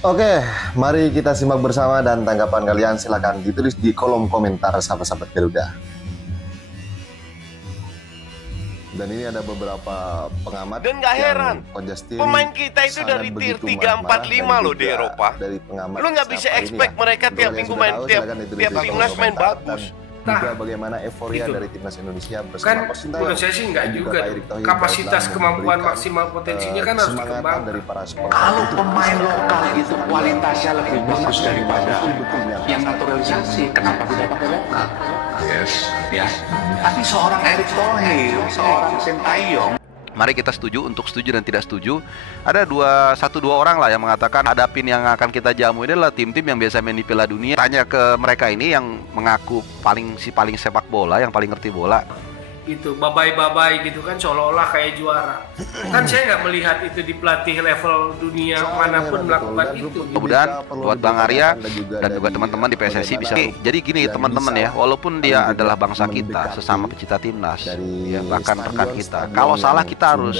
Oke, mari kita simak bersama dan tanggapan kalian silakan ditulis di kolom komentar sahabat-sahabat Garuda. Dan ini ada beberapa pengamat dan nggak heran pemain kita itu dari tier 3, 4, 5 loh di Eropa. Lu nggak bisa expect mereka tiap minggu main, tiap timnas main bagus. Juga bagaimana euforia itu dari timnas Indonesia bersama kan Sintayong. menurut saya sih nggak juga kapasitas kemampuan maksimal potensinya kan harus dikembangkan. Dari para supporter. Kalau pemain lokal itu kualitasnya lebih bagus daripada yang naturalisasi, kenapa tidak pakai lokal? Yes. Ya. Tapi seorang Erick Thohir, seorang Sintayong, mari kita setuju untuk setuju dan tidak setuju. Ada dua orang lah yang mengatakan hadapin yang akan kita jamu ini adalah tim-tim yang biasa main di Piala Dunia. Tanya ke mereka ini yang mengaku paling sepak bola, yang paling ngerti bola. Itu babai-babai gitu kan seolah-olah kayak juara. Kan saya nggak melihat itu di pelatih level dunia manapun melakukan itu. Mudah-mudahan buat Bang Arya dan juga teman-teman di PSSI bisa. Jadi gini teman-teman ya, walaupun dia adalah bangsa kita, sesama pecinta timnas, ya, bahkan rekan kita. Kalau salah kita harus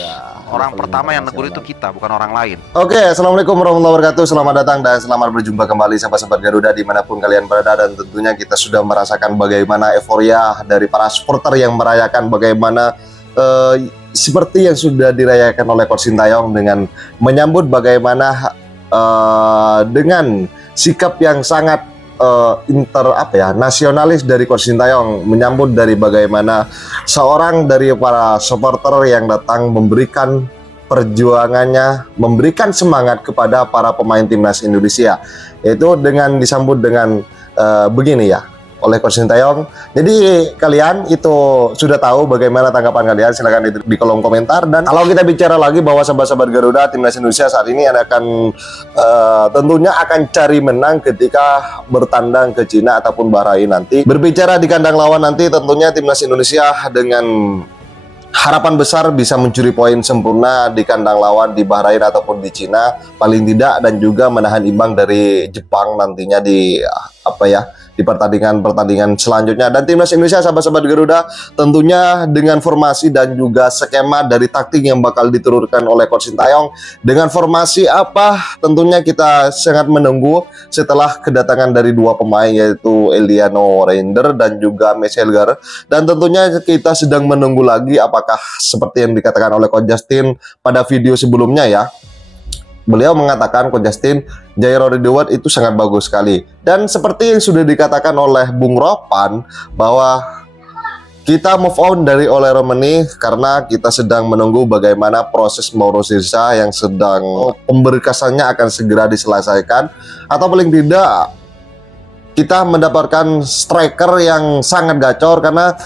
orang pertama yang negur itu kita, bukan orang lain. Oke, assalamualaikum warahmatullahi wabarakatuh. Selamat datang dan selamat berjumpa kembali sahabat-sahabat Garuda dimanapun kalian berada. Dan tentunya kita sudah merasakan bagaimana euforia dari para supporter yang merayakan bagaimana seperti yang sudah dirayakan oleh Coach Sintayong dengan menyambut bagaimana dengan sikap yang sangat nasionalis dari Coach Sintayong, menyambut dari bagaimana seorang dari para supporter yang datang memberikan perjuangannya, memberikan semangat kepada para pemain timnas Indonesia, yaitu dengan disambut dengan begini ya oleh Coach Sintayong. Jadi kalian itu sudah tahu bagaimana tanggapan kalian, silahkan di kolom komentar. Dan kalau kita bicara lagi bahwa sahabat-sahabat Garuda, timnas Indonesia saat ini akan tentunya akan cari menang ketika bertandang ke Cina ataupun Bahrain nanti. Berbicara di kandang lawan nanti, tentunya timnas Indonesia dengan harapan besar bisa mencuri poin sempurna di kandang lawan di Bahrain ataupun di Cina paling tidak, dan juga menahan imbang dari Jepang nantinya di di pertandingan selanjutnya. Dan timnas Indonesia sahabat-sahabat Garuda tentunya dengan formasi dan juga skema dari taktik yang bakal diturunkan oleh Coach Sintayong, dengan formasi apa tentunya kita sangat menunggu setelah kedatangan dari dua pemain yaitu Emiliano Reinders dan juga Marcel Gar. Dan tentunya kita sedang menunggu lagi apakah seperti yang dikatakan oleh Coach Justin pada video sebelumnya ya. Beliau mengatakan, Coach Justin, Jairo Ridwan itu sangat bagus sekali. Dan seperti yang sudah dikatakan oleh Bung Ropan, bahwa kita move on dari Ole Romani karena kita sedang menunggu bagaimana proses Mauro Sirsa yang sedang pemberkasannya akan segera diselesaikan. Atau paling tidak, kita mendapatkan striker yang sangat gacor karena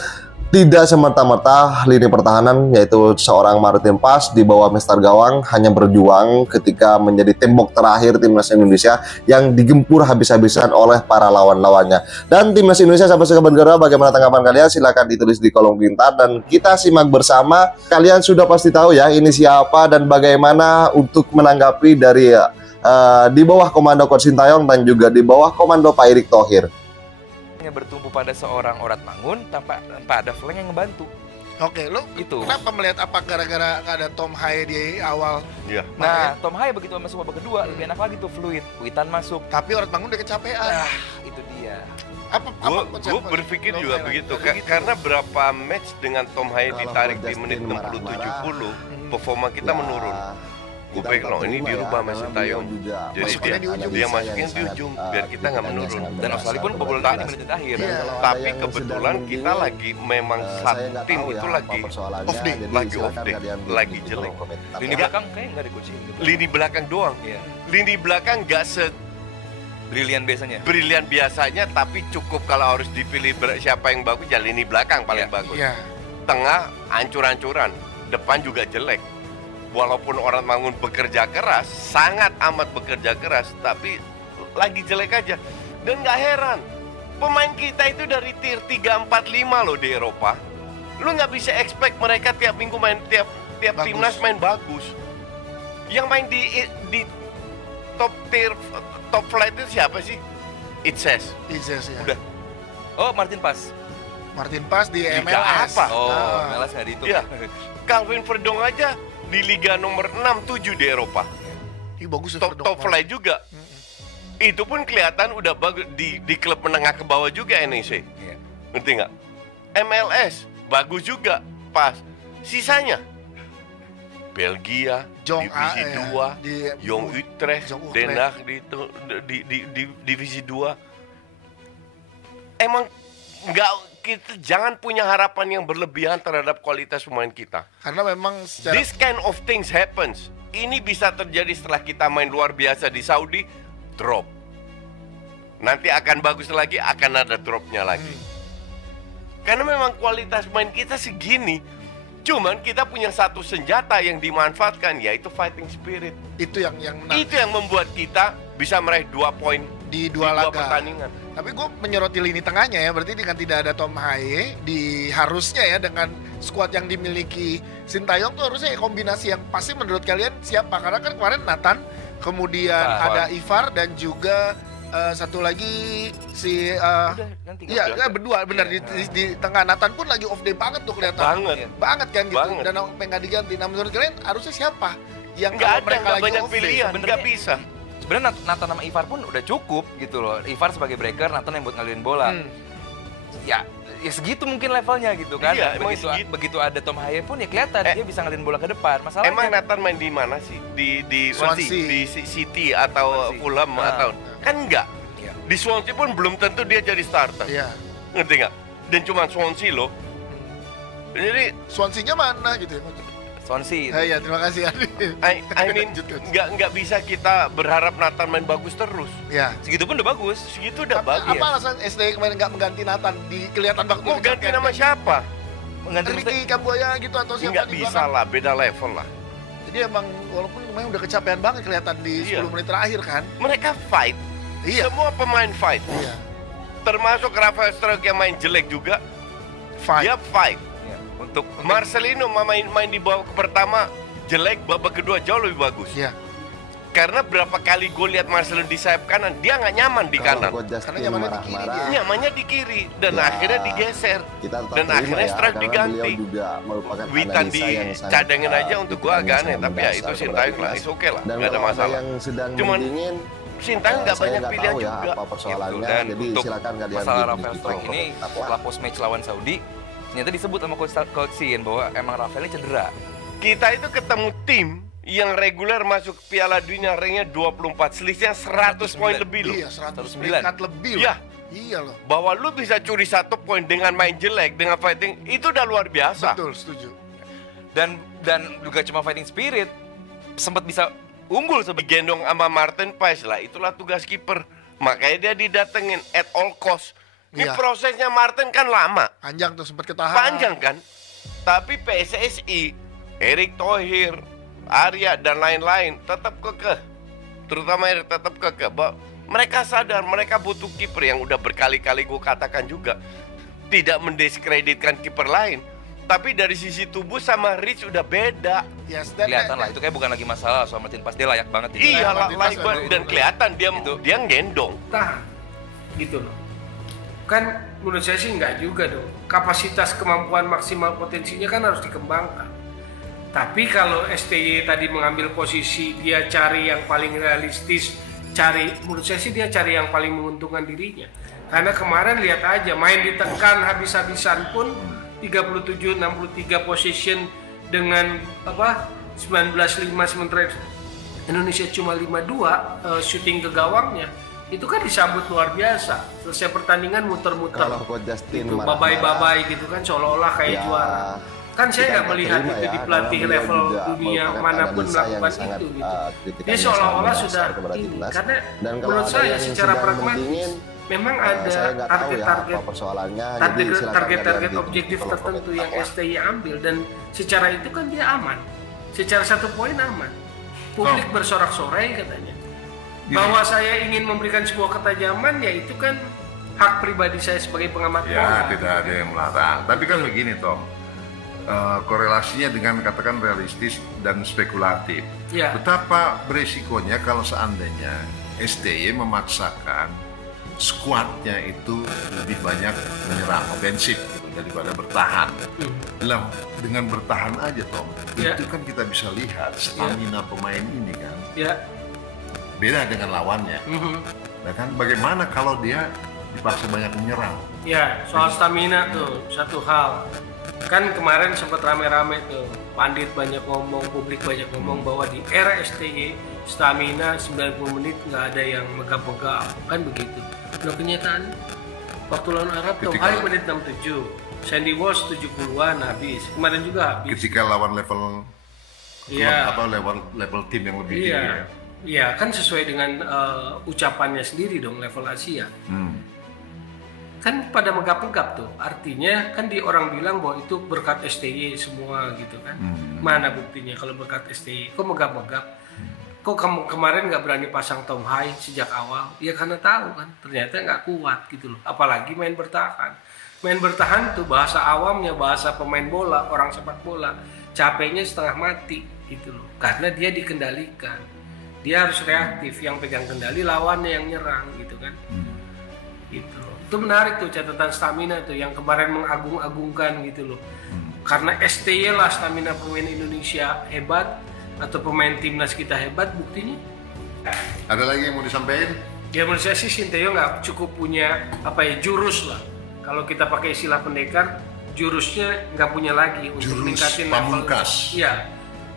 tidak semerta-merta lini pertahanan yaitu seorang Martin Pas di bawah Mister Gawang hanya berjuang ketika menjadi tembok terakhir timnas Indonesia yang digempur habis-habisan oleh para lawan-lawannya. Dan timnas Indonesia sahabat-sahabat Garuda, bagaimana tanggapan kalian? Silahkan ditulis di kolom komentar dan kita simak bersama. Kalian sudah pasti tahu ya ini siapa dan bagaimana untuk menanggapi dari di bawah komando Coach Sintayong dan juga di bawah komando Pak Erick Thohir. Bertumbuh pada seorang Orat Mangun tanpa ada flank yang ngebantu. Oke, lo itu kenapa melihat apa gara-gara ada Tom Haye di awal? Iya. Nah, Tom Haye begitu masuk babak kedua lebih enak lagi tuh, fluid. Witan masuk. Tapi Orat Mangun udah kecapean. Itu dia. Gue berpikir juga begitu, karena berapa match dengan Tom Haye ditarik di menit 60-70, performa kita menurun. Gue pikir ini dirubah sama Sintayong, jadi dia masukin di ujung biar kita nggak menurun. Dan Australia pun kebobolan di menit akhir. Tapi kebetulan kita lagi memang satu tim itu lagi off day, lagi jelek. Lini belakang kayak nggak dikucing. Lini belakang doang. Lini belakang nggak brilian biasanya, tapi cukup kalau harus dipilih siapa yang bagus, ya lini belakang paling bagus. Tengah hancur-hancuran, depan juga jelek. Walaupun Orat Mangun bekerja keras, sangat amat bekerja keras, tapi lagi jelek aja. Dan nggak heran, pemain kita itu dari tier 3, 4, 5 loh di Eropa. Lu nggak bisa expect mereka tiap minggu main, tiap timnas main bagus. Yang main di top tier, top flight itu siapa sih? Itses ya. Udah. Oh, Martin Pas di Liga MLS. apa? MLS nggak dihitung. Iya. Calvin Verdong aja di Liga nomor 6-7 di Eropa. Ih, bagus top flight juga. Itu pun kelihatan udah bagus di klub menengah ke bawah juga NEC. Iya. Ngerti nggak? MLS bagus juga pas. Sisanya Belgia, Jong A, divisi 2, Jong Utrecht, Den Haag di divisi 2. Emang kita jangan punya harapan yang berlebihan terhadap kualitas pemain kita. Karena memang secara This kind of things happens. Ini bisa terjadi setelah kita main luar biasa di Saudi, drop. Nanti akan bagus lagi, akan ada dropnya lagi. Karena memang kualitas main kita segini. Cuman kita punya satu senjata yang dimanfaatkan, yaitu fighting spirit. itu yang menang. Itu yang membuat kita bisa meraih 2 poin di dua laga pertandingan. Tapi gue menyoroti lini tengahnya ya, berarti dengan tidak ada Tom Haye, harusnya ya dengan skuad yang dimiliki Sintayong tuh harusnya ya kombinasi yang pasti menurut kalian siapa? Karena kan kemarin Nathan, kemudian ada Ivar dan juga satu lagi si berdua benar di tengah. Nathan pun lagi off day banget tuh kelihatan. Banget kan gitu. Banget. Dan pengen diganti. Nah menurut kalian harusnya siapa? Yang Nggak kalau ada, mereka nggak lagi banyak off day, pilihan, nggak bisa. Sebenarnya Nathan sama Ivar pun udah cukup gitu loh. Ivar sebagai breaker, Nathan yang buat ngalirin bola. Ya segitu mungkin levelnya gitu kan. Iya, begitu ada Tom Haye pun ya kelihatan dia bisa ngalirin bola ke depan. Masalahnya Emang Nathan main di mana sih? Di Swansea. di City atau Swansea. Fulham atau kan enggak. Iya. Di Swansea pun belum tentu dia jadi starter. Iya. Ngerti nggak? Dan cuma Swansea loh. Jadi Swansea-nya mana gitu ya? Swansea. Iya, terima kasih Adi. I mean nggak bisa kita berharap Nathan main bagus terus. Ya. Segitu pun udah bagus. Segitu udah bagus. Apa alasan SD kemarin nggak mengganti Nathan? Kelihatan banget. Mau ganti nama siapa? Mengganti Ricky Kambuaya gitu atau siapa Nggak di bisa belakang? lah, beda level lah. Jadi emang walaupun kemarin udah kecapean banget kelihatan di 10 menit terakhir kan. Mereka fight. Iya. Semua pemain fight. Iya. Termasuk Rafael Struijk yang main jelek juga. Fight. Dia fight. Ya, untuk Marcelino main di babak pertama jelek, babak kedua jauh lebih bagus. Iya. Karena berapa kali gue lihat Marcelino di sayap kanan, dia nggak nyaman di kanan. Karena nyamannya di kiri dia. Nyamannya di kiri dan akhirnya digeser. Kita Dan akhirnya Struijk diganti. Witan dicadangin aja untuk gue agak aneh, tapi ya itu Sintayong lah, itu oke lah, nggak ada masalah. Cuman Sintayong nggak banyak pilihan juga. Apa persoalannya? Dan Jadi untuk silakan kalian masalah Rafael Struijk ini setelah post match lawan Saudi ternyata disebut sama coach Shin bahwa emang Rafael ini cedera. Kita itu ketemu tim yang reguler masuk Piala Dunia ranknya 24, selisihnya 100 poin lebih loh. Iya, 100 109. peringkat lebih loh. Iya. Iya loh. Bahwa lu bisa curi 1 poin dengan main jelek, dengan fighting, itu udah luar biasa. Betul, setuju. Dan juga cuma fighting spirit sempat bisa unggul Digendong sama Martin Paes lah, itulah tugas kiper. Makanya dia didatengin at all cost. Ini Iya. prosesnya Martin kan lama, Panjang tuh sempat ketahan. panjang kan. Tapi PSSI, Erick Thohir, Arya dan lain-lain tetap kekeh. Terutama Erick tetap kekeh. Mereka sadar mereka butuh kiper yang udah berkali-kali gue katakan juga. Tidak mendiskreditkan kiper lain, tapi dari sisi tubuh sama Rich udah beda. Yes, dan kelihatan lah itu kayak bukan lagi masalah soal Martin Paes, dia layak banget gitu. Iya, Martin layak Paes banget dan kelihatan dia ngendong. tahan gitu loh. Kan menurut saya sih enggak juga dong. Kapasitas kemampuan maksimal potensinya kan harus dikembangkan. Tapi kalau STY tadi mengambil posisi dia cari yang paling realistis, menurut saya sih dia cari yang paling menguntungkan dirinya. Karena kemarin lihat aja main ditekan habis-habisan pun 37-63 position dengan 19-5 sementara Indonesia cuma 5-2 shooting ke gawangnya. Itu kan disambut luar biasa. Selesai pertandingan muter-muter. Kalau Coach Justin gitu, babai-babai gitu kan seolah-olah kayak juara. Kan saya nggak melihat itu di pelatih level dunia manapun melakukan itu gitu. Dia seolah-olah sudah ini. Karena menurut saya secara pragmatis memang ada target-target objektif tertentu yang STY ambil dan secara itu kan dia aman. Secara 1 poin aman. Publik bersorak-sorai katanya. Bahwa saya ingin memberikan sebuah ketajaman, ya itu kan hak pribadi saya sebagai pengamat bola. Ya, tidak ada yang melarang. Tapi kan begini, Tom. Korelasinya dengan katakan realistis dan spekulatif. Ya. Betapa beresikonya kalau seandainya STY memaksakan skuadnya itu lebih banyak menyerang ofensif gitu, daripada bertahan. Dengan bertahan aja, Tom. Ya. Itu kan kita bisa lihat stamina pemain ini kan. Ya. beda dengan lawannya. Nah kan, bagaimana kalau dia dipaksa banyak menyerang? Ya, soal stamina tuh satu hal. Kan kemarin sempat rame-rame tuh, pandit banyak ngomong, publik banyak ngomong bahwa di era STY stamina 90 menit nggak ada yang megap-megap, kan begitu. Nah kenyataan waktu lawan Arab tuh high menit 67, Sandy Walsh 70-an habis, kemarin juga habis. Ketika lawan level level tim yang lebih tinggi ya. Iya, kan sesuai dengan ucapannya sendiri dong, level Asia. Kan pada megap-megap tuh, artinya kan orang bilang bahwa itu berkat STY semua gitu kan. Mana buktinya kalau berkat STY? Kok megap-megap? Kok kemarin nggak berani pasang Tom Hai sejak awal? Ya karena tahu kan, ternyata nggak kuat gitu loh. Apalagi main bertahan. Main bertahan tuh bahasa awamnya, bahasa pemain bola, orang sepak bola, capeknya setengah mati gitu loh. Karena dia dikendalikan. Dia harus reaktif, yang pegang kendali lawannya yang nyerang gitu kan. Gitu loh. Itu menarik tuh catatan stamina tuh yang kemarin mengagung-agungkan gitu loh. Karena STY lah stamina pemain Indonesia hebat atau pemain timnas kita hebat, buktinya. Ada lagi yang mau disampaikan? Ya menurut saya sih Sinteyong nggak cukup punya jurus lah. Kalau kita pakai istilah pendekar, jurusnya nggak punya lagi untuk meningkatin level. Iya,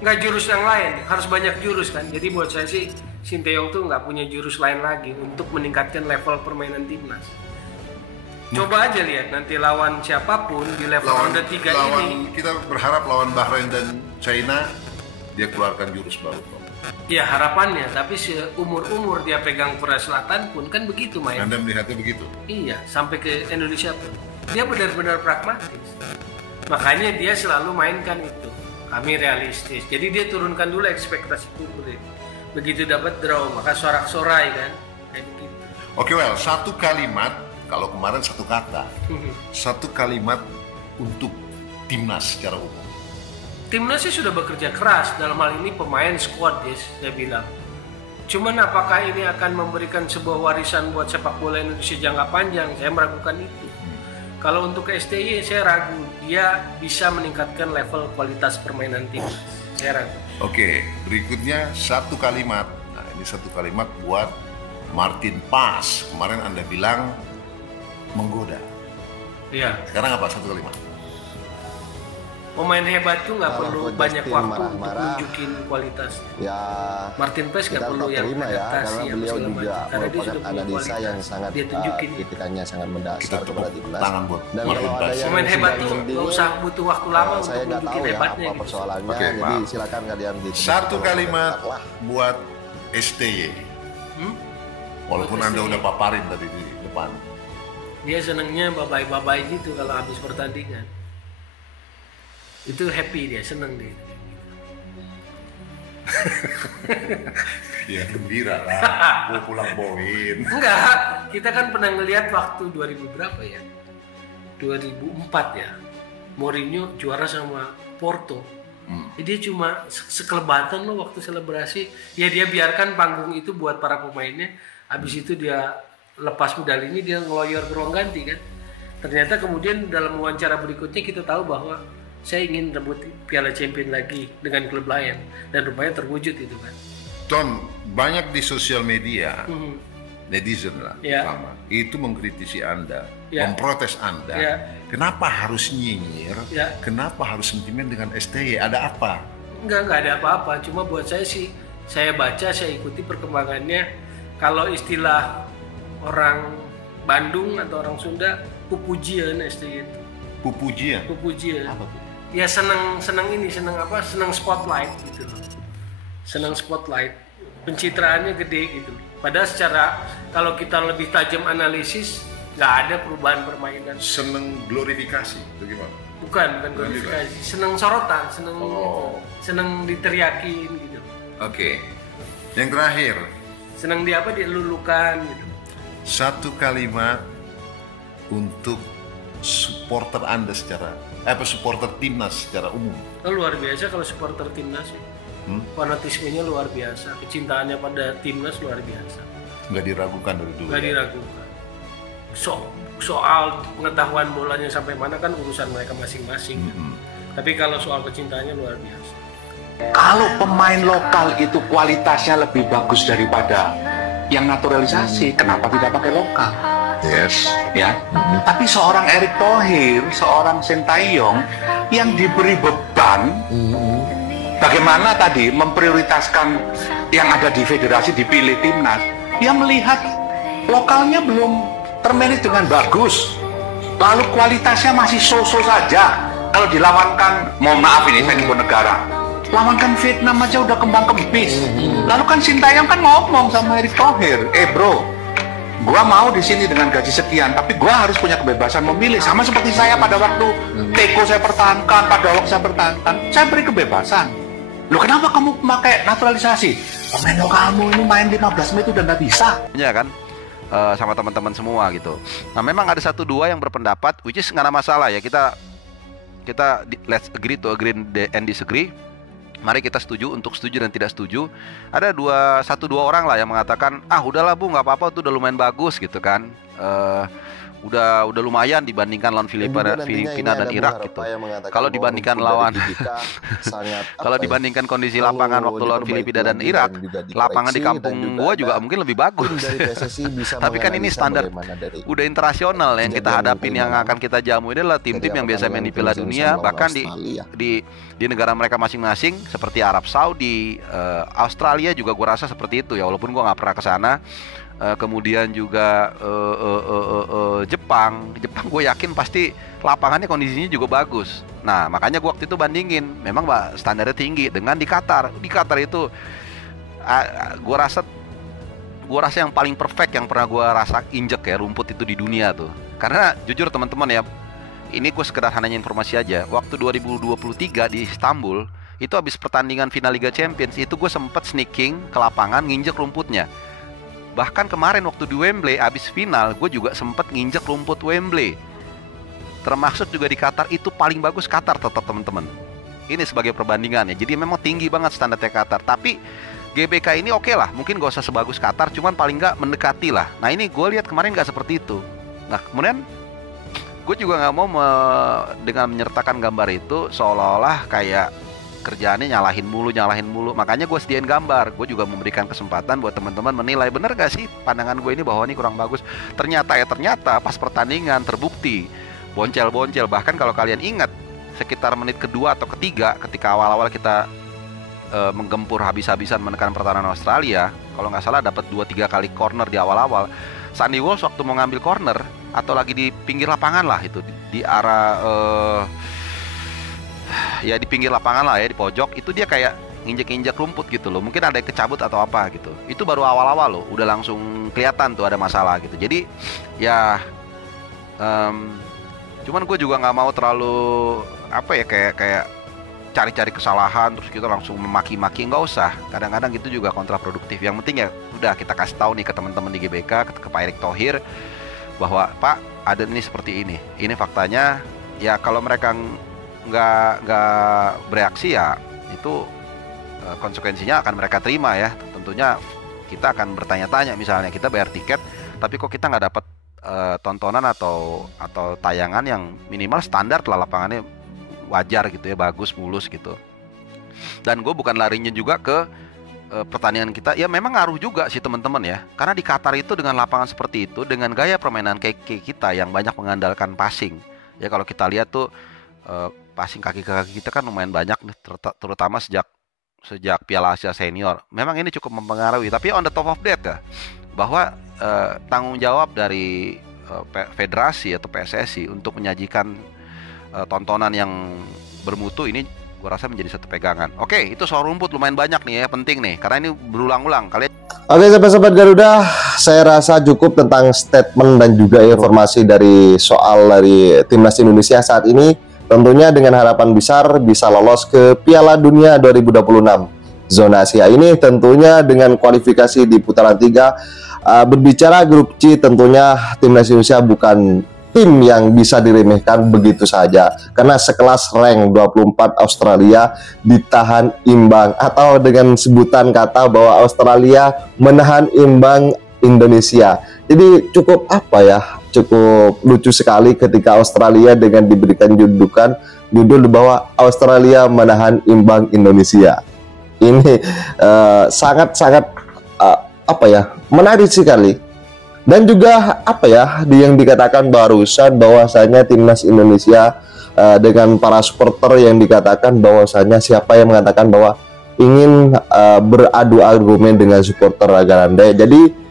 nggak jurus yang lain, harus banyak jurus kan. Jadi buat saya sih Sinteyong tuh nggak punya jurus lain lagi untuk meningkatkan level permainan timnas. Coba aja lihat nanti lawan siapapun di level ronde 3 ini. Kita berharap lawan Bahrain dan China dia keluarkan jurus baru. Ya harapannya, tapi seumur-umur dia pegang Korea Selatan pun kan begitu main. Anda melihatnya begitu? Iya, sampai ke Indonesia pun. Dia benar-benar pragmatis. Makanya dia selalu mainkan itu. Kami realistis. Jadi dia turunkan dulu ekspektasi publik. Begitu dapat draw, maka sorak-sorai kan. Kayak begitu. Oke, satu kalimat. Kalau kemarin satu kata, satu kalimat untuk timnas secara umum. Timnasnya sudah bekerja keras, dalam hal ini pemain squad, saya bilang. Cuman apakah ini akan memberikan sebuah warisan buat sepak bola Indonesia jangka panjang? Saya meragukan itu. Kalau untuk STY saya ragu, dia bisa meningkatkan level kualitas permainan timnas. Saya ragu. Oke, berikutnya satu kalimat. Nah, ini satu kalimat buat Martin Paes. Kemarin Anda bilang menggoda. Iya. Sekarang apa satu kalimat? Pemain hebat tuh nggak perlu banyak waktu untuk nunjukin kualitas. Ya. Martin Paes nggak perlu yang adaptasi ya, karena beliau juga merupakan analisa yang sangat kritikannya sangat mendasar kepada timnas. Dan kalau ada yang pemain hebat tuh nggak usah butuh waktu lama saya untuk nunjukin tahu hebatnya. apa persoalannya. Jadi silakan kalian di satu kalimat buat STY. Walaupun Anda udah paparin tadi di depan. Dia senengnya babai-babai gitu kalau habis pertandingan. Itu happy dia, seneng dia. Ya gembira lah, mau pulang poin. Enggak, kita kan pernah ngelihat waktu 2000 berapa ya? 2004 ya. Mourinho juara sama Porto. Dia cuma sekelebatan loh waktu selebrasi. Ya dia biarkan panggung itu buat para pemainnya. Habis itu dia lepas medali ini dia ngeloyor ke ruang ganti kan. Ternyata kemudian dalam wawancara berikutnya kita tahu bahwa saya ingin rebut Piala Champion lagi dengan klub lain, dan rupanya terwujud itu kan. Tom, banyak di sosial media netizen lah, itu mengkritisi Anda, memprotes Anda. Kenapa harus nyinyir? Kenapa harus sentimen dengan STY? Ada apa? Enggak ada apa-apa. Cuma buat saya sih, saya baca, saya ikuti perkembangannya. Kalau istilah orang Bandung atau orang Sunda, pupujian STY itu. Pupujian? Pupujian. Apa tuh? Ya senang spotlight gitu loh. Senang spotlight, pencitraannya gede gitu. Padahal secara kalau kita lebih tajam analisis, nggak ada perubahan permainan. Senang glorifikasi, itu gimana? Bukan glorifikasi, senang sorotan, senang diteriakin gitu. Oke. Yang terakhir. Senang dilulukan gitu. Satu kalimat untuk supporter Anda supporter timnas secara umum. Luar biasa kalau supporter timnas sih. Fanatismenya luar biasa, kecintaannya pada timnas luar biasa. Nggak diragukan dari dulu. Nggak diragukan. Soal pengetahuan bolanya sampai mana kan urusan mereka masing-masing. Tapi kalau soal kecintaannya luar biasa. Kalau pemain lokal itu kualitasnya lebih bagus daripada yang naturalisasi, kenapa tidak pakai lokal? Yes. Ya. Tapi seorang Erick Thohir, seorang Sintayong yang diberi beban, bagaimana tadi memprioritaskan yang ada di federasi dipilih timnas, dia melihat lokalnya belum termanage dengan bagus, lalu kualitasnya masih so-so saja. Kalau dilawankan, mohon maaf ini saya nyebut negara, lawankan Vietnam aja udah kembang kempis. Lalu kan Sintayong kan ngomong sama Erick Thohir, bro, gua mau di sini dengan gaji sekian, tapi gua harus punya kebebasan memilih. Sama seperti saya pada waktu Teko saya pertahankan, pada waktu saya pertahankan, saya beri kebebasan. Loh, kenapa kamu pakai naturalisasi? Pemain lokalmu ini main 15 menit udah nggak bisa. Ya kan, sama teman-teman semua gitu. Nah, memang ada satu dua yang berpendapat, which is nggak ada masalah ya, kita let's agree to agree and disagree. Mari kita setuju untuk setuju dan tidak setuju. Ada satu dua orang lah yang mengatakan, udahlah Bu, nggak apa-apa, tuh udah lumayan bagus gitu kan. Udah lumayan dibandingkan lawan Filipina dan Irak gitu. Kalau dibandingkan lawan kalau dibandingkan kondisi lapangan waktu lawan Filipina dan Irak, lapangan di kampung gua juga mungkin lebih bagus. Tapi kan ini standar udah internasional yang kita hadapin, yang akan kita jamu ini adalah tim-tim yang biasa main di Piala Dunia, bahkan di negara mereka masing-masing seperti Arab Saudi, Australia juga gua rasa seperti itu ya, walaupun gua nggak pernah ke sana. Kemudian juga Jepang gue yakin pasti lapangannya kondisinya juga bagus. Nah, makanya gue waktu itu bandingin, memang standarnya tinggi dengan di Qatar. Di Qatar itu gue rasa yang paling perfect yang pernah gue rasa injek ya rumput itu di dunia tuh. Karena jujur teman-teman ya, ini gue sekedar hanya informasi aja. Waktu 2023 di Istanbul itu habis pertandingan final Liga Champions itu gue sempet sneaking ke lapangan nginjek rumputnya. Bahkan kemarin waktu di Wembley abis final, gue juga sempet nginjek rumput Wembley. Termasuk juga di Qatar, itu paling bagus Qatar tetap teman-teman. Ini sebagai perbandingan ya. Jadi memang tinggi banget standarnya Qatar. Tapi GBK ini oke lah, mungkin gak usah sebagus Qatar, cuman paling gak mendekati lah. Nah ini gue lihat kemarin gak seperti itu. Nah kemudian gue juga gak mau dengan menyertakan gambar itu seolah-olah kayak kerjaannya nyalahin mulu. Makanya gue sediain gambar. Gue juga memberikan kesempatan buat teman-teman menilai bener gak sih pandangan gue ini bahwa ini kurang bagus. Ternyata pas pertandingan terbukti boncel-boncel. Bahkan kalau kalian ingat sekitar menit kedua atau ketiga, ketika awal-awal kita menggempur habis-habisan menekan pertahanan Australia, kalau nggak salah dapat 2-3 kali corner di awal-awal. Sandy Walsh waktu mau ngambil corner atau lagi di pinggir lapangan lah itu, di arah ya di pinggir lapangan lah ya, di pojok itu dia kayak nginjek-injek rumput gitu loh. Mungkin ada yang kecabut atau apa gitu. Itu baru awal-awal loh, udah langsung kelihatan tuh ada masalah gitu. Jadi ya cuman gue juga nggak mau terlalu kayak cari-cari kesalahan terus kita langsung memaki-maki, nggak usah. Kadang-kadang gitu juga kontraproduktif. Yang penting ya udah kita kasih tahu nih ke teman-teman di GBK, ke Pak Erick Thohir bahwa Pak ada ini seperti ini. Ini faktanya. Ya kalau mereka nggak bereaksi ya itu konsekuensinya akan mereka terima ya. Tentunya kita akan bertanya-tanya, misalnya kita bayar tiket tapi kok kita nggak dapat tontonan atau tayangan yang minimal standar lah, lapangannya wajar gitu ya, bagus, mulus gitu. Dan gue bukan larinya juga ke pertandingan kita, ya memang ngaruh juga sih teman-teman ya, karena di Qatar itu dengan lapangan seperti itu, dengan gaya permainan kayak kita yang banyak mengandalkan passing ya, kalau kita lihat tuh passing kaki ke kaki kita kan lumayan banyak nih, terutama sejak Piala Asia Senior. Memang ini cukup mempengaruhi. Tapi on the top of that ya, bahwa tanggung jawab dari federasi atau PSSI untuk menyajikan tontonan yang bermutu ini gua rasa menjadi satu pegangan. Oke, itu soal rumput lumayan banyak nih ya, penting nih karena ini berulang-ulang. Kalian Oke, sahabat-sahabat Garuda, saya rasa cukup tentang statement dan juga informasi dari Timnas Indonesia saat ini. Tentunya dengan harapan besar bisa lolos ke Piala Dunia 2026. Zona Asia ini tentunya dengan kualifikasi di putaran 3. Berbicara grup C, tentunya Timnas Indonesia bukan tim yang bisa diremehkan begitu saja. Karena sekelas rank 24 Australia ditahan imbang, atau dengan sebutan kata bahwa Australia menahan imbang Indonesia. Jadi cukup cukup lucu sekali ketika Australia dengan diberikan judul bahwa Australia menahan imbang Indonesia. Ini sangat-sangat apa ya, menarik sekali. Dan juga apa ya, yang dikatakan barusan bahwasanya timnas Indonesia dengan para supporter yang dikatakan bahwasanya siapa yang mengatakan bahwa ingin beradu argumen dengan supporter La Grande. Jadi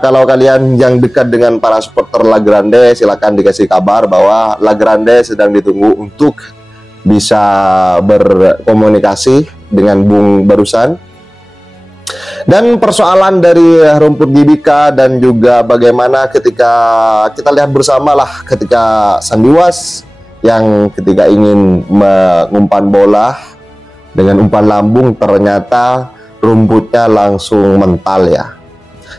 kalau kalian yang dekat dengan para supporter La Grande, silakan dikasih kabar bahwa La Grande sedang ditunggu untuk bisa berkomunikasi dengan Bung barusan. Dan persoalan dari rumput Gbk dan juga bagaimana ketika kita lihat bersama lah ketika Sandiwas yang ketika ingin mengumpan bola dengan umpan lambung ternyata rumputnya langsung mental ya.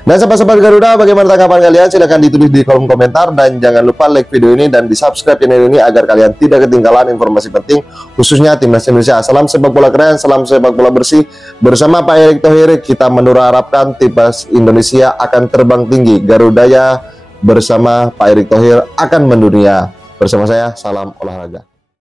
Dan sahabat-sahabat Garuda, bagaimana tanggapan kalian? Silahkan ditulis di kolom komentar dan jangan lupa like video ini dan di subscribe channel ini agar kalian tidak ketinggalan informasi penting khususnya timnas Indonesia. Salam sepak bola keren, salam sepak bola bersih. Bersama Pak Erick Thohir kita mengharapkan timnas Indonesia akan terbang tinggi. Garudaya bersama Pak Erick Thohir akan mendunia. Bersama saya, salam olahraga.